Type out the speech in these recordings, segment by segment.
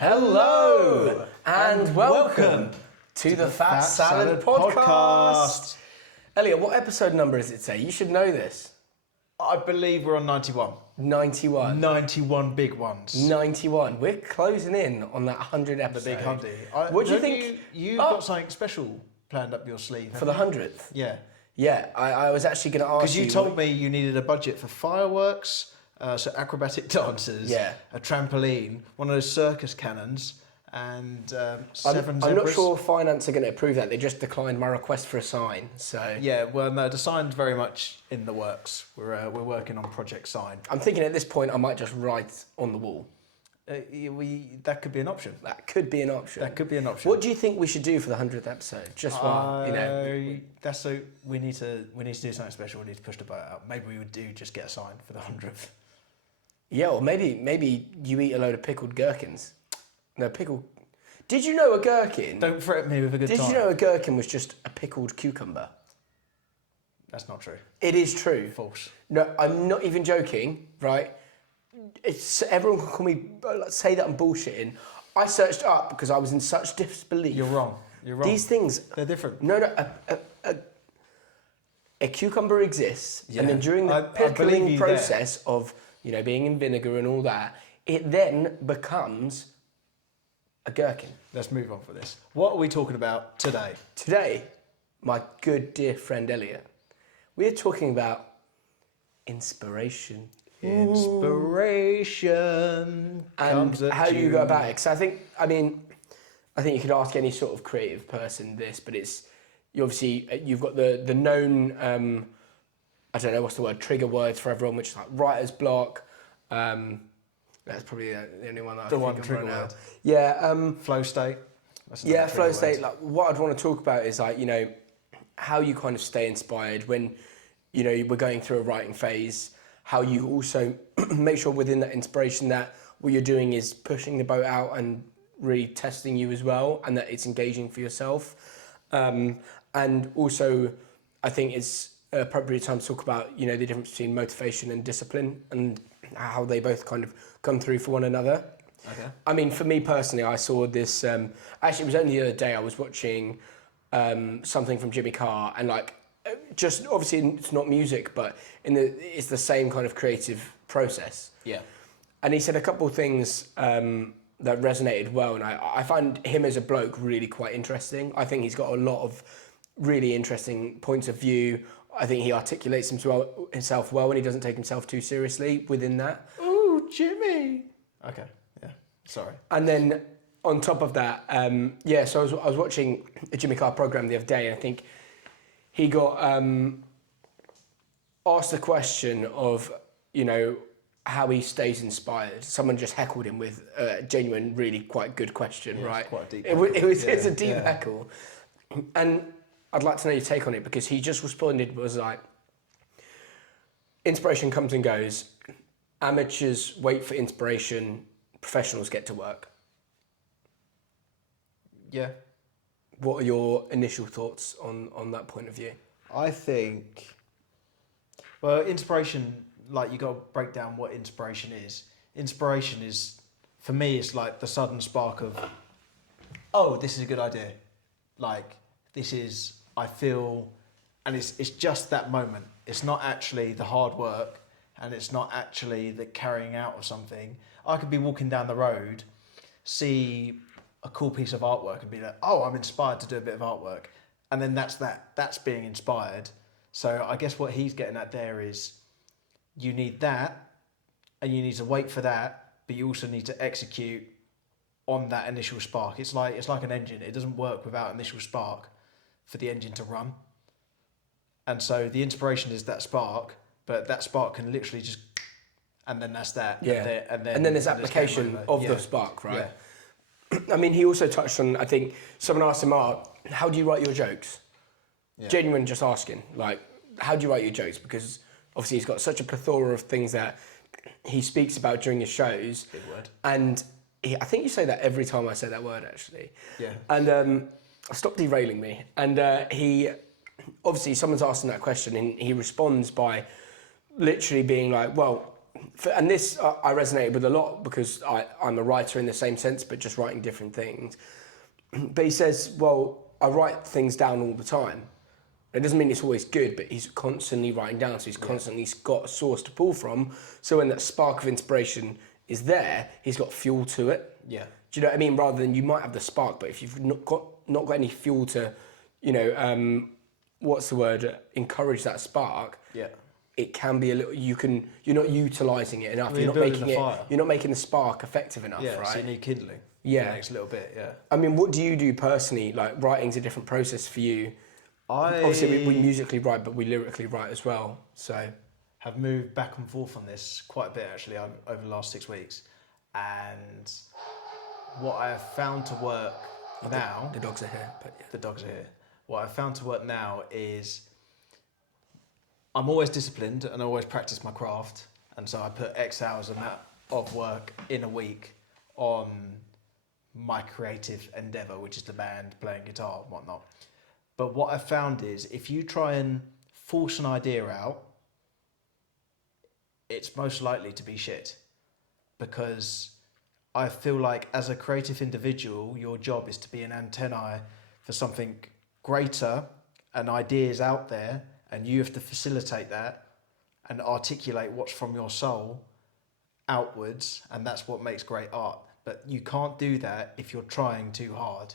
Hello and welcome to the Fat Salad Podcast. Elliot, what episode number is it today? You should know this. I believe we're on 91. 91. 91 big ones. 91. We're closing in on that 100 episode. The big hundy. What do you think? You've got something special planned up your sleeve. For the 100th? Yeah. Yeah, I was actually going to ask you. Because you told me you needed a budget for fireworks, so acrobatic dancers, Yeah. a trampoline, one of those circus cannons, and seven I'm not zebras. sure finance are going to approve that. They just declined my request for a sign. So Yeah, well, no, the sign's very much in the works. We're working on Project Sign. I'm thinking at this point I might just write on the wall. That could be an option. That could be an option. That could be an option. What do you think we should do for the 100th episode? Just one, That's so. We need to do something special. We need to push the boat out. Maybe we would just get a sign for the 100th. Yeah, or maybe you eat a load of pickled gherkins. No, pickled... Did you know a gherkin... Don't threaten me with a good time. Did you know a gherkin was just a pickled cucumber? That's not true. It is true. False. No, I'm not even joking, right? Everyone can call me... say that I'm bullshitting. I searched up because I was in such disbelief. You're wrong. You're wrong. These things... They're different. No, a cucumber exists, Yeah. and then during the I believe pickling you process of, being in vinegar and all that, it then becomes a gherkin. Let's move on for this. What are we talking about today? Today, my good dear friend Elliot, we're talking about inspiration. Inspiration And how you go about it. Because I think you could ask any sort of creative person this, but you've got the known, I don't know what's the word, trigger words for everyone, which is like writer's block. That's probably the only one that I can think of right now. Yeah. Flow state. Flow state. Like what I'd want to talk about is how you kind of stay inspired when, we're going through a writing phase. How you also make sure within that inspiration that what you're doing is pushing the boat out and really testing you as well, and that it's engaging for yourself. And also, I think it's an appropriate time to talk about, the difference between motivation and discipline and how they both kind of come through for one another. Okay. I mean, for me personally, I saw this, actually it was only the other day I was watching something from Jimmy Carr, and just obviously it's not music, but it's the same kind of creative process. Yeah. And he said a couple of things that resonated well, and I find him as a bloke really quite interesting. I think he's got a lot of really interesting points of view. I think he articulates himself well, and he doesn't take himself too seriously within that. Ooh, Jimmy. Okay, yeah, sorry. And then on top of that, so I was watching a Jimmy Carr program the other day, and I think he got asked the question of, how he stays inspired. Someone just heckled him with a genuine, really quite good question, right? It's quite a deep It's a deep heckle. And I'd like to know your take on it, because he just responded, was like, inspiration comes and goes, amateurs wait for inspiration, professionals get to work. Yeah. What are your initial thoughts on that point of view? I think, well, inspiration, you got to break down what inspiration is. Inspiration is, for me, it's like the sudden spark of, oh, this is a good idea. I feel, and it's just that moment. It's not actually the hard work, and it's not actually the carrying out of something. I could be walking down the road, see a cool piece of artwork and be like, oh, I'm inspired to do a bit of artwork. And then that's being inspired. So I guess what he's getting at there is you need that, and you need to wait for that, but you also need to execute on that initial spark. It's like an engine. It doesn't work without initial spark for the engine to run. And so the inspiration is that spark, but that spark can literally just, and then that's that. Yeah. And then there's application of the spark, right? Yeah. I mean, he also touched on, I think, someone asked him, how do you write your jokes? Yeah. Genuine, just asking, how do you write your jokes? Because obviously he's got such a plethora of things that he speaks about during his shows. Big word. And I think you say that every time I say that word, actually. Yeah. And stop derailing me. And he, obviously, someone's asking that question, and he responds by literally being like, well, and this I resonated with a lot because I'm a writer in the same sense, but just writing different things. But he says, well, I write things down all the time. It doesn't mean it's always good, but he's constantly writing down, so he's constantly got a source to pull from. So when that spark of inspiration is there, he's got fuel to it. Yeah. Do you know what I mean? Rather than you might have the spark, but if you've not got any fuel to, you know, what's the word? Encourage that spark. Yeah. It can be a little. You're not utilising it enough. Well, you're not building making the it. fire. You're not making the spark effective enough, Yeah, right? so you need kindling. Yeah. The next little bit, yeah. I mean, what do you do personally? Like, writing's a different process for you. Obviously, we musically write, but we lyrically write as well. So, have moved back and forth on this quite a bit actually over the last 6 weeks, and what I have found to work now. The dogs are here, but yeah. The dogs are here. What I've found to work now is I'm always disciplined and I always practice my craft, and so I put X hours amount of work in a week on my creative endeavour, which is the band, playing guitar and whatnot. But what I've found is if you try and force an idea out, it's most likely to be shit, because I feel like as a creative individual, your job is to be an antennae for something greater and ideas out there, and you have to facilitate that and articulate what's from your soul outwards, and that's what makes great art. But you can't do that if you're trying too hard.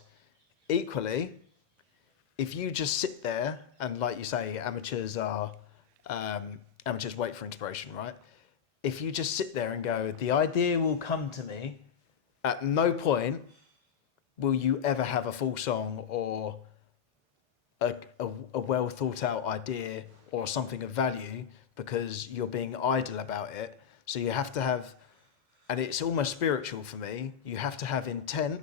Equally, if you just sit there and, like you say, amateurs wait for inspiration, right? If you just sit there and go, the idea will come to me, at no point will you ever have a full song or a well thought out idea or something of value, because you're being idle about it. So you have to have, and it's almost spiritual for me, you have to have intent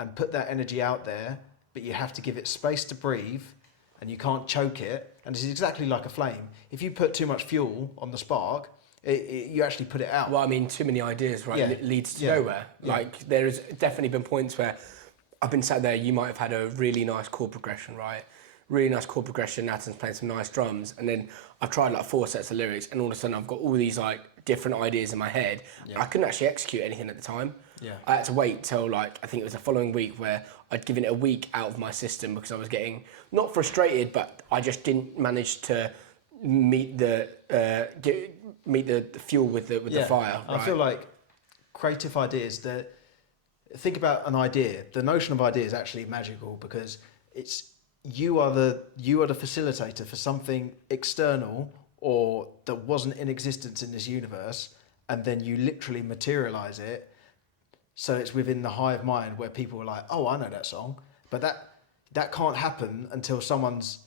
and put that energy out there, but you have to give it space to breathe, and you can't choke it. And it's exactly like a flame. If you put too much fuel on the spark, you actually put it out. Well, I mean, too many ideas, right? Yeah. It leads to Yeah. nowhere. Yeah. Like, there's definitely been points where I've been sat there, you might have had a really nice chord progression, right? Really nice chord progression, Nathan's playing some nice drums, and then I've tried like 4 sets of lyrics, and all of a sudden I've got all these like different ideas in my head. Yeah. I couldn't actually execute anything at the time. Yeah. I had to wait till like, I think it was the following week where I'd given it a week out of my system because I was getting, not frustrated, but I just didn't manage to meet the fuel with the fire. I Right? feel like creative ideas, think about an idea. The notion of idea is actually magical, because it's you are the facilitator for something external or that wasn't in existence in this universe, and then you literally materialize it. So it's within the hive mind where people are like, oh, I know that song. But that can't happen until someone's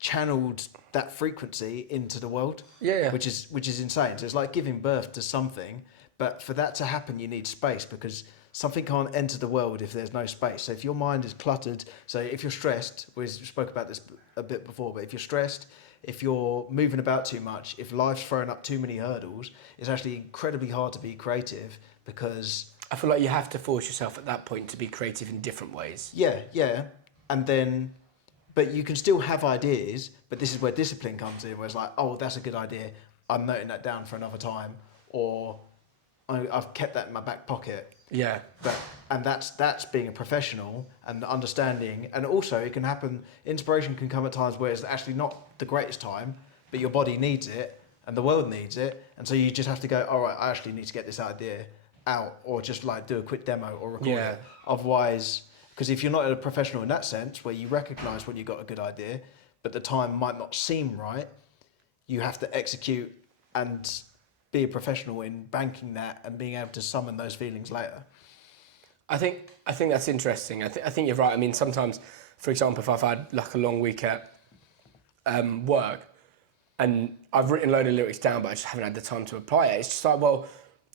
channeled that frequency into the world. Yeah. Which is insane. So it's like giving birth to something, but for that to happen you need space, because something can't enter the world if there's no space. So if your mind is cluttered, so if you're stressed, we spoke about this a bit before, but if you're stressed, if you're moving about too much, if life's throwing up too many hurdles, it's actually incredibly hard to be creative, because I feel like you have to force yourself at that point to be creative in different ways. yeah, and then, but you can still have ideas, but this is where discipline comes in, where it's like, oh, that's a good idea, I'm noting that down for another time, or I've kept that in my back pocket. Yeah. And that's being a professional and understanding. And also it can happen, inspiration can come at times where it's actually not the greatest time, but your body needs it and the world needs it, and so you just have to go, all right, I actually need to get this idea out, or just like do a quick demo or record it. Otherwise, because if you're not a professional in that sense, where you recognize when you've got a good idea but the time might not seem right, you have to execute and be a professional in banking that and being able to summon those feelings later. I think that's interesting. I think you're right. I mean, sometimes, for example, if I've had like a long week at work and I've written a load of lyrics down, but I just haven't had the time to apply it, it's just like, well,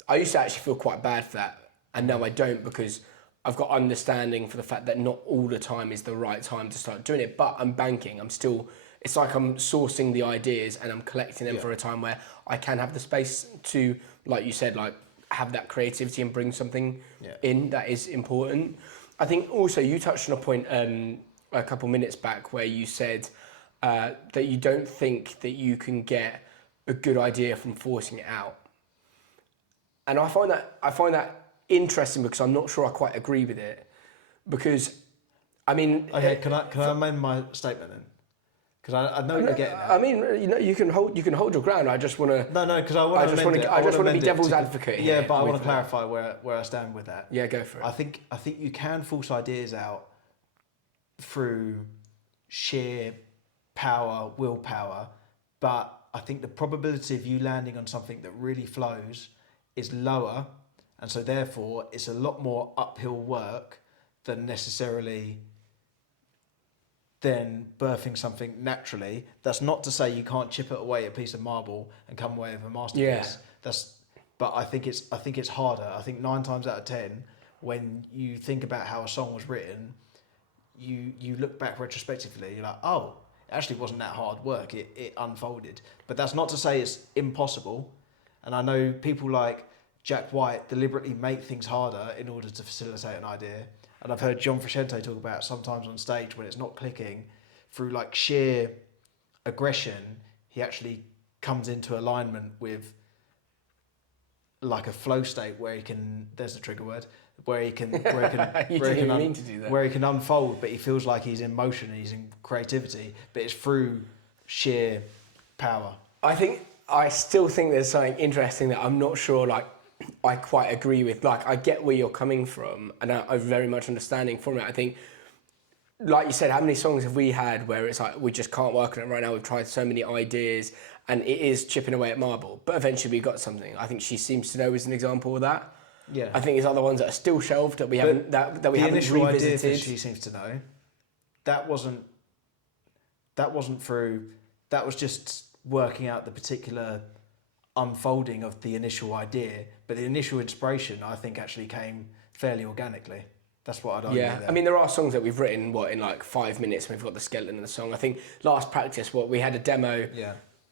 I used to actually feel quite bad for that, and now I don't, because I've got understanding for the fact that not all the time is the right time to start doing it, but I'm banking. It's like I'm sourcing the ideas and I'm collecting them for a time where I can have the space to, like you said, like have that creativity and bring something in that is important. I think also you touched on a point a couple minutes back where you said that you don't think that you can get a good idea from forcing it out. And I find that interesting because I'm not sure I quite agree with it. Because, I mean... Okay, can I amend my statement then? Because I know you're getting at. I mean, you can hold your ground. I just want to... No, because I want to I just want to be devil's advocate here. Yeah, but I want to clarify where I stand with that. Yeah, go for it. I think you can force ideas out through sheer power, willpower, but I think the probability of you landing on something that really flows is lower, and so therefore it's a lot more uphill work than necessarily then birthing something naturally. That's not to say you can't chip it away a piece of marble and come away with a masterpiece. Yeah. But I think it's harder. I think 9 times out of 10, when you think about how a song was written, you look back retrospectively, you're like, oh, it actually wasn't that hard work. It unfolded. But that's not to say it's impossible. And I know people like Jack White deliberately make things harder in order to facilitate an idea. And I've heard John Frusciante talk about sometimes on stage when it's not clicking, through like sheer aggression, he actually comes into alignment with like a flow state where he can, there's a trigger word, where he can unfold, but he feels like he's in motion and he's in creativity, but it's through sheer power. I still think there's something interesting that I'm not sure like I quite agree with. Like, I get where you're coming from, and I'm very much understanding from it. I think, like you said, how many songs have we had where it's like we just can't work on it right now? We've tried so many ideas, and it is chipping away at marble, but eventually we got something. I think She Seems to Know is an example of that. Yeah, I think there's other ones that are still shelved that we haven't initial revisited. Idea for She Seems to Know, that wasn't through. That was just working out the particular unfolding of the initial idea, but the initial inspiration, I think, actually came fairly organically. That's what I'd argue. Yeah, there. I mean, there are songs that we've written in like 5 minutes. We've got the skeleton of the song. I think Last Practice, we had a demo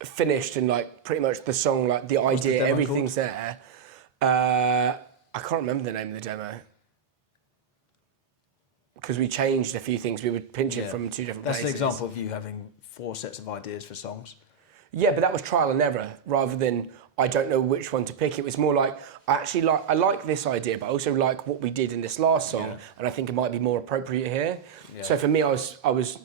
finished, and like pretty much the song, like the idea, everything's there. I can't remember the name of the demo because we changed a few things. We would pinch it from 2 different places. That's an example of you having 4 sets of ideas for songs. Yeah, but that was trial and error rather than I don't know which one to pick. It was more like I like this idea, but I also like what we did in this last song, and I think it might be more appropriate here. Yeah. So for me, I was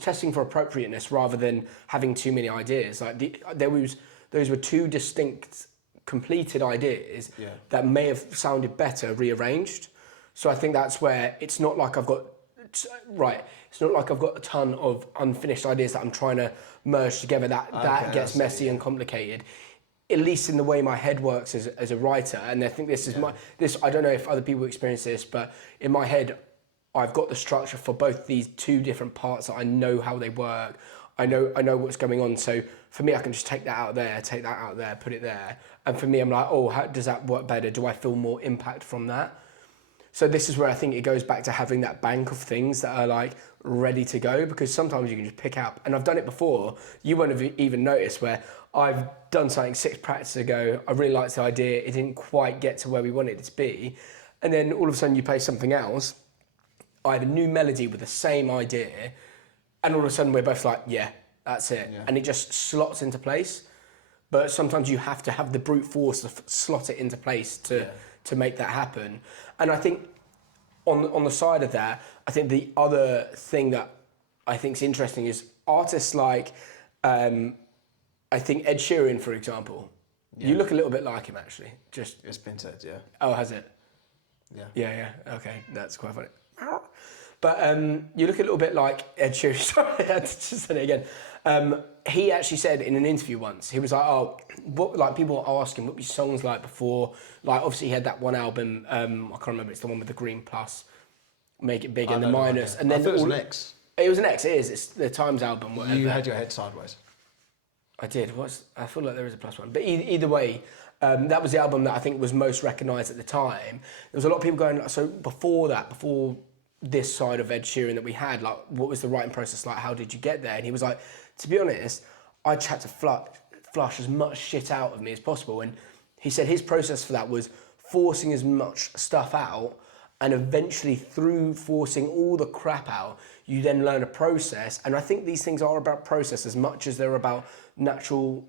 testing for appropriateness rather than having too many ideas. Like those were 2 distinct completed ideas that may have sounded better rearranged. So I think that's where it's not like I've got a ton of unfinished ideas that I'm trying to merge together. That gets messy and complicated. At least in the way my head works as a writer, and I think this is I don't know if other people experience this, but in my head, I've got the structure for both these 2 different parts that I know how they work. I know what's going on. So for me, I can just take that out there, put it there. And for me, I'm like, oh, how does that work better? Do I feel more impact from that? So this is where I think it goes back to having that bank of things that are like ready to go, because sometimes you can just pick up, and I've done it before, you won't have even noticed, where I've done something 6 practices ago, I really liked the idea, it didn't quite get to where we wanted it to be, and then all of a sudden you play something else, I had a new melody with the same idea, and all of a sudden we're both like, yeah, that's it, and it just slots into place. But sometimes you have to have the brute force to slot it into place to make that happen. And I think on the side of that, I think the other thing that I think is interesting is artists like, I think Ed Sheeran, for example. Yeah. You look a little bit like him, actually. It's been said, yeah. Oh, has it? Yeah. Yeah. Okay, that's quite funny. But you look a little bit like Ed Sheeran. Sorry, I had to just say it again. He actually said in an interview once, he was like, "Oh, what?" Like people were asking, "What were your songs like before?" Like obviously he had that one album. I can't remember. It's the one with the green plus, Make It Big, and the minus, and then it was an X. It was an X. It is. It's the Times album. Whatever. You had your head sideways. I did. I feel like there is a plus one, but either way. That was the album that I think was most recognised at the time. There was a lot of people going, so before this side of Ed Sheeran that we had, like, what was the writing process like? How did you get there? And he was like, to be honest, I tried to flush as much shit out of me as possible. And he said his process for that was forcing as much stuff out, and eventually through forcing all the crap out, you then learn a process. And I think these things are about process as much as they're about natural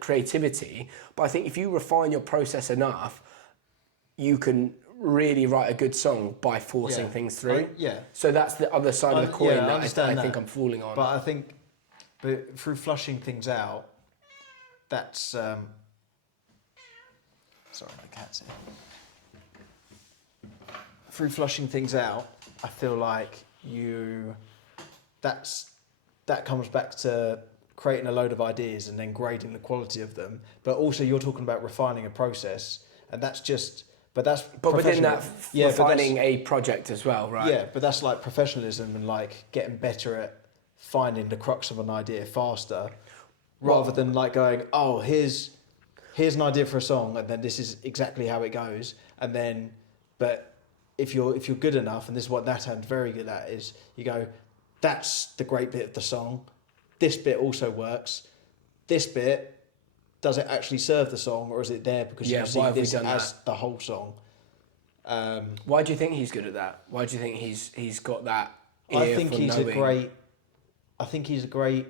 creativity. But I think if you refine your process enough, you can really write a good song by forcing Yeah. things through. Yeah. So that's the other side of the coin I that understand I think that. I'm falling on. But I think, but through flushing things out, that's sorry, my cat's here. Through flushing things out, I feel like that comes back to creating a load of ideas and then grading the quality of them. But also, you're talking about refining a process, and that's just. But that's But within that, yeah, refining a project as well, right? Yeah, but that's like professionalism and like getting better at finding the crux of an idea faster, rather than like going, oh, here's an idea for a song, and then this is exactly how it goes, and then, but if you're good enough, and this is what Nathan's very good at, is you go, that's the great bit of the song, this bit also works, this bit, does it actually serve the song, or is it there because you see this as the whole song? Why do you think he's good at that? Why do you think he's got that ear I think for he's knowing? I think he's a great.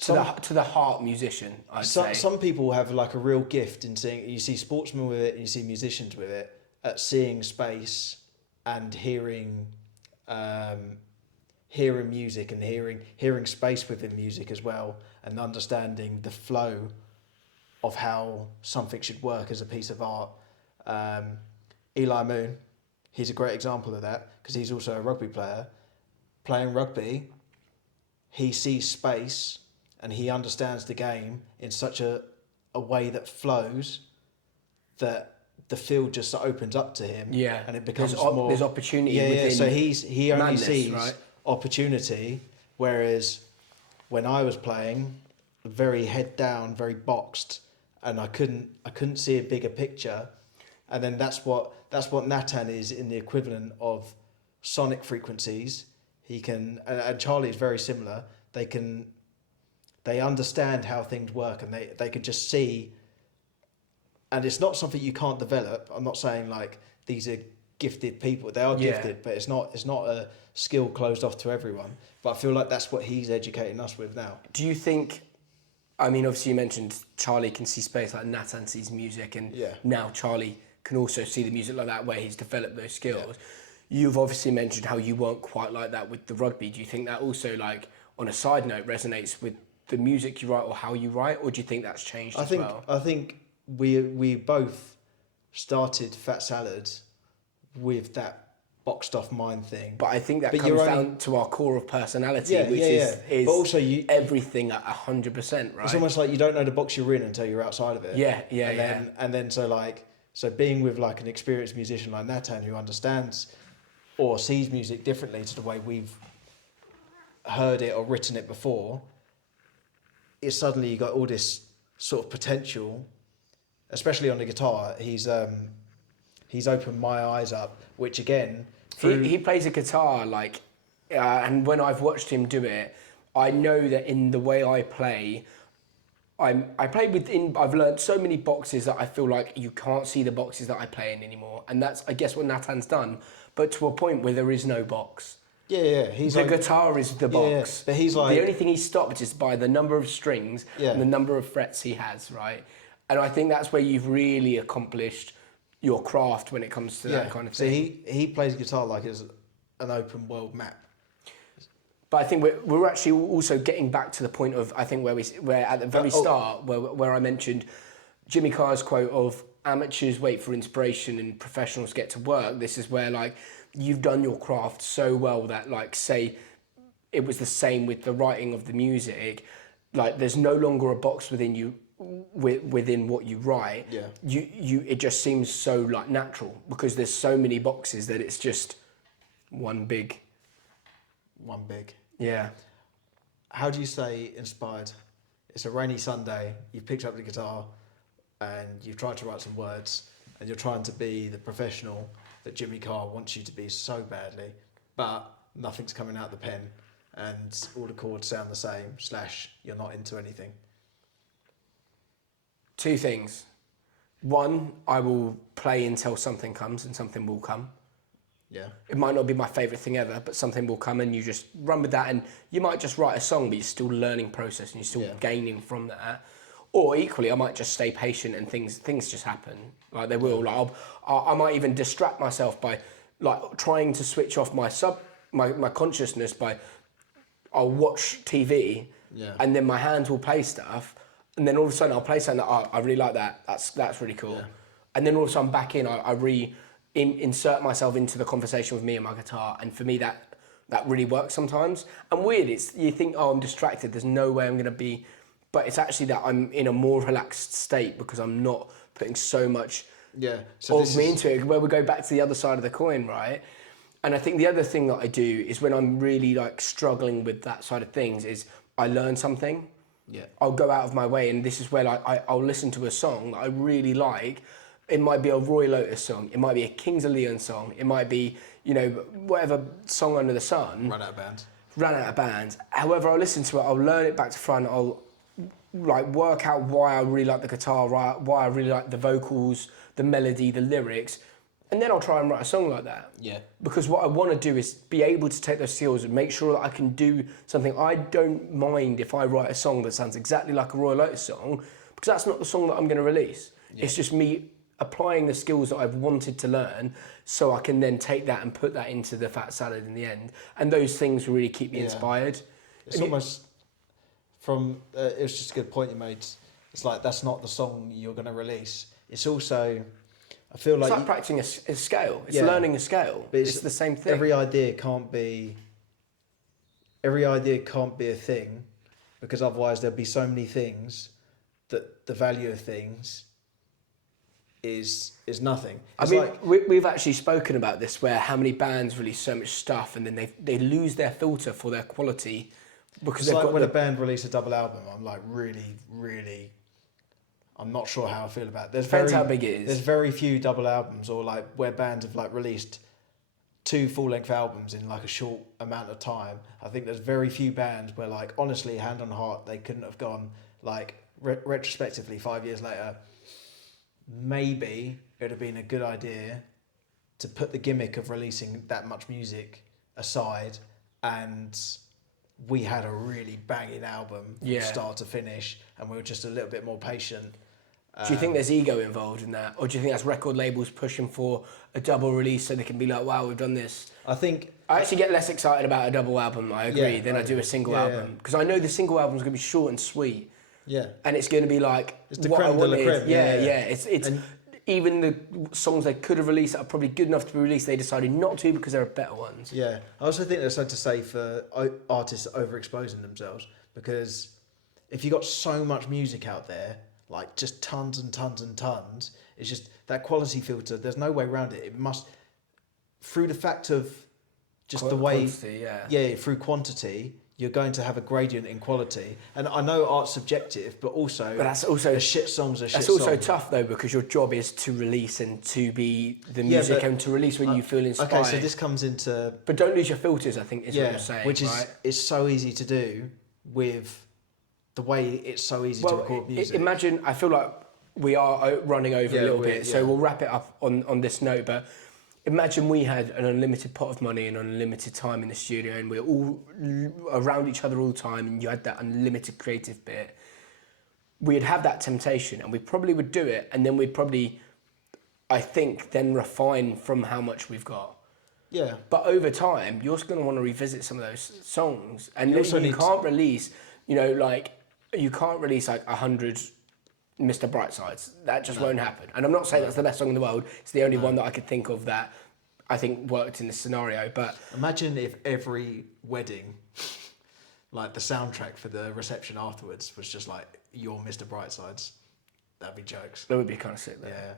To the heart musician, I'd say. Some people have like a real gift in seeing. You see sportsmen with it, and you see musicians with it, at seeing space and hearing music and hearing space within music as well, and understanding the flow of how something should work as a piece of art. Eli Moon, he's a great example of that because he's also a rugby player. Playing rugby, he sees space and he understands the game in such a way that flows that the field just opens up to him. Yeah, and it becomes more. There's opportunity. Yeah. So he only madness, sees right? opportunity, whereas when I was playing, very head down, very boxed, and I couldn't see a bigger picture. And then that's what Nathan is in the equivalent of sonic frequencies. He can, and Charlie is very similar. They understand how things work, and they can just see. And it's not something you can't develop. I'm not saying like these are gifted people. They are gifted, but it's not a skill closed off to everyone. But I feel like that's what he's educating us with now. Do you think? I mean, obviously you mentioned Charlie can see space like Nathan sees music, and now Charlie can also see the music like that, where he's developed those skills. Yeah. You've obviously mentioned how you weren't quite like that with the rugby. Do you think that also, like, on a side note, resonates with the music you write or how you write, or do you think that's changed as well? I think we both started Fat Salad with that boxed off mind thing. But I think that comes down to our core of personality, which is but also everything at 100%, right? It's almost like you don't know the box you're in until you're outside of it. And then so being with like an experienced musician like Nathan who understands or sees music differently to the way we've heard it or written it before, it's suddenly you got all this sort of potential, especially on the guitar. He's opened my eyes up, which again... He plays a guitar like, and when I've watched him do it, I know that in the way I play, I've learned so many boxes that I feel like you can't see the boxes that I play in anymore. And that's, I guess, what Nathan's done, but to a point where there is no box. He's the guitar is the box. But he's like... The only thing he stopped is by the number of strings and the number of frets he has, right? And I think that's where you've really accomplished your craft when it comes to that kind of thing. So he plays guitar like it's an open world map. But I think we're actually also getting back to the point of, I think, where at the very start, where I mentioned Jimmy Carr's quote of amateurs wait for inspiration and professionals get to work. This is where, like, you've done your craft so well that, like, say it was the same with the writing of the music, like, there's no longer a box within you, within what you write. It just seems so, like, natural because there's so many boxes that it's just one big. Yeah. How do you say inspired? It's a rainy Sunday, you've picked up the guitar and you've tried to write some words and you're trying to be the professional that Jimmy Carr wants you to be so badly, but nothing's coming out the pen and all the chords sound the same, / you're not into anything. Two things. One, I will play until something comes, and something will come. Yeah. It might not be my favourite thing ever, but something will come and you just run with that, and you might just write a song, but you're still learning process and you're still gaining from that. Or equally, I might just stay patient and things just happen. Like they will. Like I might even distract myself by like trying to switch off my consciousness by I'll watch TV and then my hands will play stuff and then all of a sudden I'll play something that I really like that. That's really cool. Yeah. And then all of a sudden back in, I insert myself into the conversation with me and my guitar. And for me, that really works sometimes. And weird, you think, oh, I'm distracted. There's no way I'm going to be, but it's actually that I'm in a more relaxed state because I'm not putting so much of me into it. Where we go back to the other side of the coin, right? And I think the other thing that I do is when I'm really like struggling with that side of things is I learn something. Yeah. I'll go out of my way, and this is where like I'll listen to a song that I really like. It might be a Roy Lotus song. It might be a Kings of Leon song. It might be, whatever song under the sun. Run out of bands. However, I'll listen to it. I'll learn it back to front. I'll like work out why I really like the guitar, why I really like the vocals, the melody, the lyrics. And then I'll try and write a song like that. Yeah. Because what I want to do is be able to take those skills and make sure that I can do something. I don't mind if I write a song that sounds exactly like a Roy Lotus song, because that's not the song that I'm going to release. Yeah. It's just me applying the skills that I've wanted to learn so I can then take that and put that into the fat salad in the end. And those things really keep me inspired. It's almost from, it was just a good point you made. It's like, that's not the song you're going to release. It's also... I feel like it's like practicing a scale. It's learning a scale. But it's the same thing. Every idea can't be a thing, because otherwise there'll be so many things that the value of things is nothing. It's we've actually spoken about this, where how many bands release so much stuff and then they lose their filter for their quality because it's like when a band release a double album. I'm like really. I'm not sure how I feel about it. Depends how big it is. There's very few double albums, or like where bands have like released 2 full-length albums in like a short amount of time. I think there's very few bands where, like, honestly, hand on heart, they couldn't have gone like retrospectively 5 years later. Maybe it would have been a good idea to put the gimmick of releasing that much music aside, and we had a really banging album from start to finish, and we were just a little bit more patient. Do you think there's ego involved in that? Or do you think that's record labels pushing for a double release so they can be like, wow, we've done this? I actually get less excited about a double album, I agree, than I do a single album. Because I know the single album's going to be short and sweet. Yeah. And it's going to be like... It's the creme de la creme. Yeah. It's even the songs they could have released that are probably good enough to be released, they decided not to because there are better ones. Yeah. I also think there's something to say for artists overexposing themselves, because if you got so much music out there, like just tons and tons and tons, it's just that quality filter, there's no way around it. It must, through the fact of just the way... Quantity, through quantity, you're going to have a gradient in quality. And I know art's subjective, but that's also a shit song's a shit song. That's also tough though, because your job is to release and to be the music and to release when you feel inspired. Okay, so this comes into... But don't lose your filters, I think, is what you're saying, which is so easy to do with the way it's so easy to record music. Imagine, I feel like we are running over a little bit, so we'll wrap it up on this note, but imagine we had an unlimited pot of money and unlimited time in the studio, and we're all around each other all the time, and you had that unlimited creative bit. We'd have that temptation, and we probably would do it, and then we'd probably, I think, then refine from how much we've got. Yeah. But over time, you're going to want to revisit some of those songs, and you can't release, you can't release like 100 Mr. Brightsides. That just won't happen. And I'm not saying that's the best song in the world. It's the only one that I could think of that I think worked in this scenario. But imagine if every wedding, like the soundtrack for the reception afterwards, was just like your Mr. Brightsides. That'd be jokes. That would be kind of sick, though. Yeah.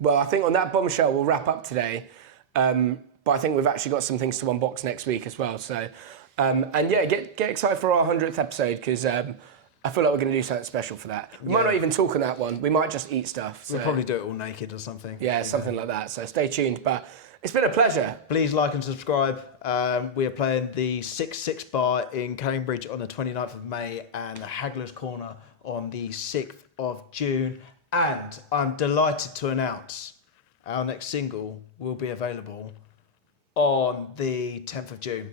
Well, I think on that bombshell we'll wrap up today. But I think we've actually got some things to unbox next week as well. So, get excited for our 100th episode, because I feel like we're going to do something special for that. We might not even talk on that one. We might just eat stuff. So. We'll probably do it all naked or something. Yeah, something like that. So stay tuned. But it's been a pleasure. Please like and subscribe. We are playing the 6-6 bar in Cambridge on the 29th of May and the Haggler's Corner on the 6th of June. And I'm delighted to announce our next single will be available on the 10th of June.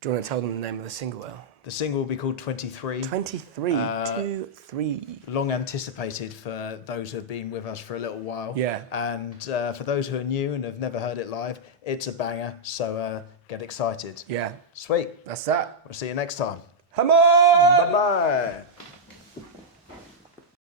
Do you want to tell them the name of the single, El? The single will be called 23. 23, 2-3. Long anticipated for those who have been with us for a little while. Yeah. And for those who are new and have never heard it live, it's a banger. So get excited. Yeah. Sweet. That's that. We'll see you next time. Come on! Bye-bye.